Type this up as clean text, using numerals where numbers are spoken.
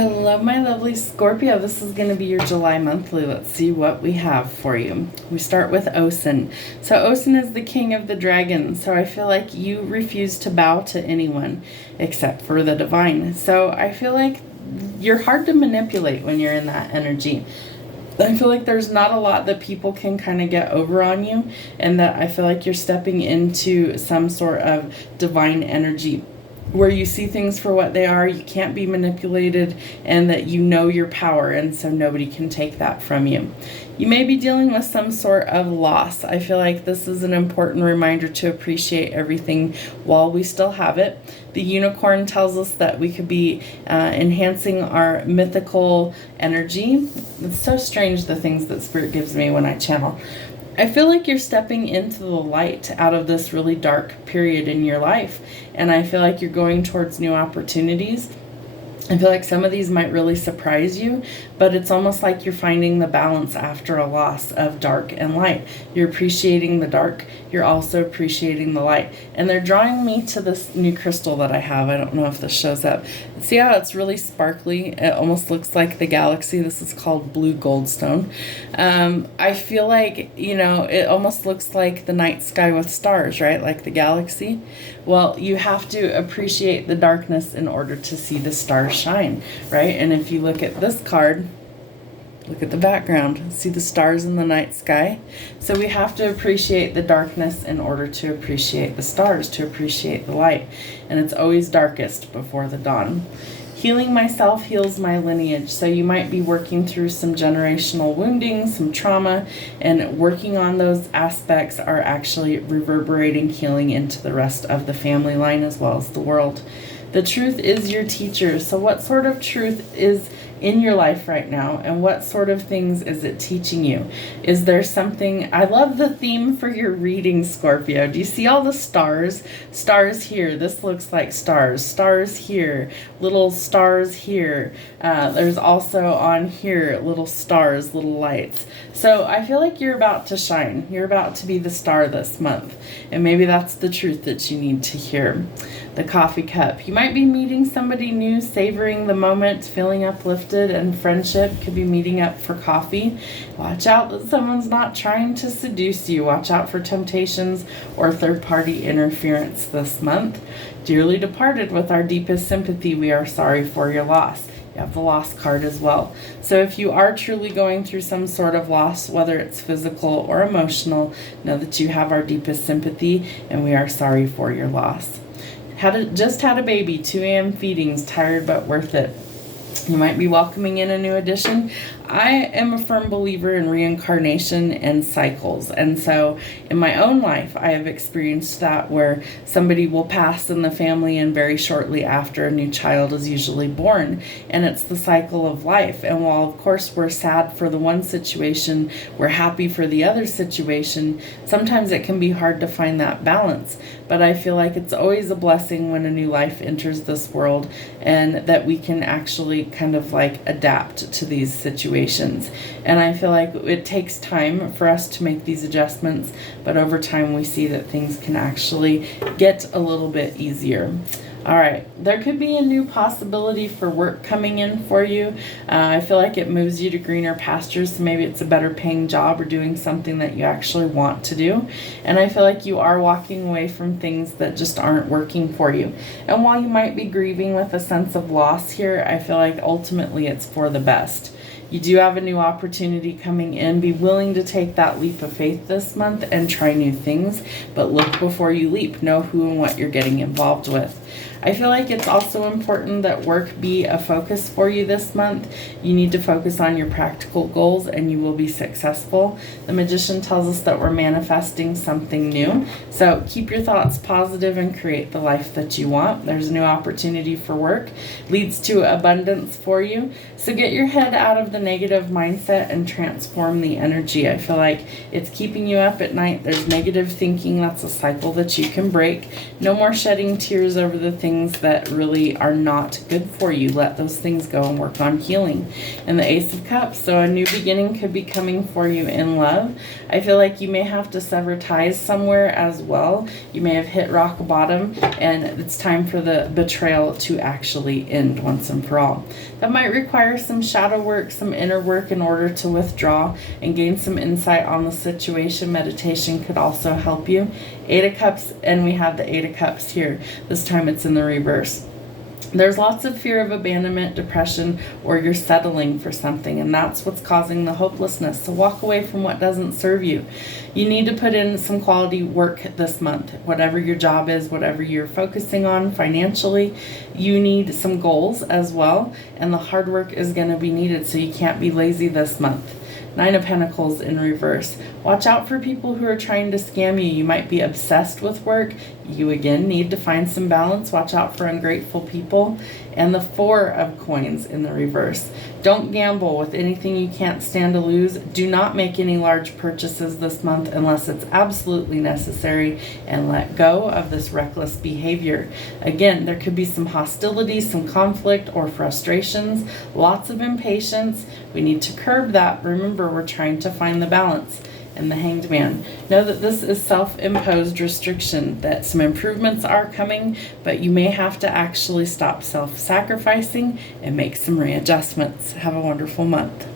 Hello, my lovely Scorpio. This is going to be your July monthly. Let's see what we have for you. We start with Osun. So Osun is the king of the dragon. So I feel like you refuse to bow to anyone except for the divine. So I feel like you're hard to manipulate when you're in that energy. I feel like there's not a lot that people can kind of get over on you, and that I feel like you're stepping into some sort of divine energy where you see things for what they are, you can't be manipulated, and that you know your power, and so nobody can take that from you. You may be dealing with some sort of loss. I feel like this is an important reminder to appreciate everything while we still have it. The unicorn tells us that we could be enhancing our mythical energy. It's so strange, the things that Spirit gives me when I channel. I feel like you're stepping into the light out of this really dark period in your life. And I feel like you're going towards new opportunities. I feel like some of these might really surprise you, but it's almost like you're finding the balance after a loss of dark and light. You're appreciating the dark. You're also appreciating the light. And they're drawing me to this new crystal that I have. I don't know if this shows up. See how it's really sparkly? It almost looks like the galaxy. This is called blue goldstone. I feel like, it almost looks like the night sky with stars, right? Like the galaxy. Well, you have to appreciate the darkness in order to see the stars shine, right? And if you look at this card, look at the background, see the stars in the night sky. So we have to appreciate the darkness in order to appreciate the stars, to appreciate the light. And it's always darkest before the dawn. Healing myself heals my lineage. So you might be working through some generational wounding, some trauma, and working on those aspects are actually reverberating healing into the rest of the family line as well as the world. The truth is your teacher. So what sort of truth is in your life right now, and what sort of things is it teaching you? Is there something? I love the theme for your reading, Scorpio. Do you see all the stars? Stars here. This looks like stars. Stars here. Little stars here. There's also on here little stars, little lights. So I feel like you're about to shine. You're about to be the star this month. And maybe that's the truth that you need to hear. The coffee cup. You might be meeting somebody new, savoring the moment, feeling uplifted, and friendship. Could be meeting up for coffee. Watch out that someone's not trying to seduce you. Watch out for temptations or third-party interference this month. Dearly departed, with our deepest sympathy, we are sorry for your loss. You have the loss card as well. So if you are truly going through some sort of loss, whether it's physical or emotional, know that you have our deepest sympathy, and we are sorry for your loss. Just had a baby, 2 a.m. feedings, tired but worth it. You might be welcoming in a new addition. I am a firm believer in reincarnation and cycles. And so in my own life, I have experienced that where somebody will pass in the family and very shortly after a new child is usually born. And it's the cycle of life. And while of course we're sad for the one situation, we're happy for the other situation, sometimes it can be hard to find that balance. But I feel like it's always a blessing when a new life enters this world, and that we can actually kind of like adapt to these situations. And I feel like it takes time for us to make these adjustments, but over time we see that things can actually get a little bit easier. All right, there could be a new possibility for work coming in for you. I feel like it moves you to greener pastures. So maybe it's a better paying job or doing something that you actually want to do. And I feel like you are walking away from things that just aren't working for you. And while you might be grieving with a sense of loss here, I feel like ultimately it's for the best. You do have a new opportunity coming in. Be willing to take that leap of faith this month and try new things, but look before you leap. Know who and what you're getting involved with. I feel like it's also important that work be a focus for you this month. You need to focus on your practical goals and you will be successful. The Magician tells us that we're manifesting something new. So keep your thoughts positive and create the life that you want. There's a new opportunity for work. Leads to abundance for you. So get your head out of the negative mindset and transform the energy. I feel like it's keeping you up at night. There's negative thinking. That's a cycle that you can break. No more shedding tears over of the things that really are not good for you. Let those things go and work on healing. And the Ace of Cups, so a new beginning could be coming for you in love. I feel like you may have to sever ties somewhere as well. You may have hit rock bottom, and it's time for the betrayal to actually end once and for all. That might require some shadow work, some inner work in order to withdraw and gain some insight on the situation. Meditation could also help you. Eight of Cups, and we have the Eight of Cups here. This time it's in the reverse. There's lots of fear of abandonment, depression, or you're settling for something, and that's what's causing the hopelessness. So walk away from what doesn't serve you. You need to put in some quality work this month. Whatever your job is, whatever you're focusing on financially, you need some goals as well, and the hard work is going to be needed, so you can't be lazy this month. Nine of Pentacles in reverse. Watch out for people who are trying to scam you. You might be obsessed with work. You again need to find some balance. Watch out for ungrateful people. And the Four of Coins in the reverse. Don't gamble with anything you can't stand to lose. Do not make any large purchases this month unless it's absolutely necessary, and let go of this reckless behavior. Again, there could be some hostility, some conflict or frustrations, lots of impatience. We need to curb that. Remember, we're trying to find the balance. And the Hanged Man. Know that this is self-imposed restriction, that some improvements are coming, but you may have to actually stop self-sacrificing and make some readjustments. Have a wonderful month.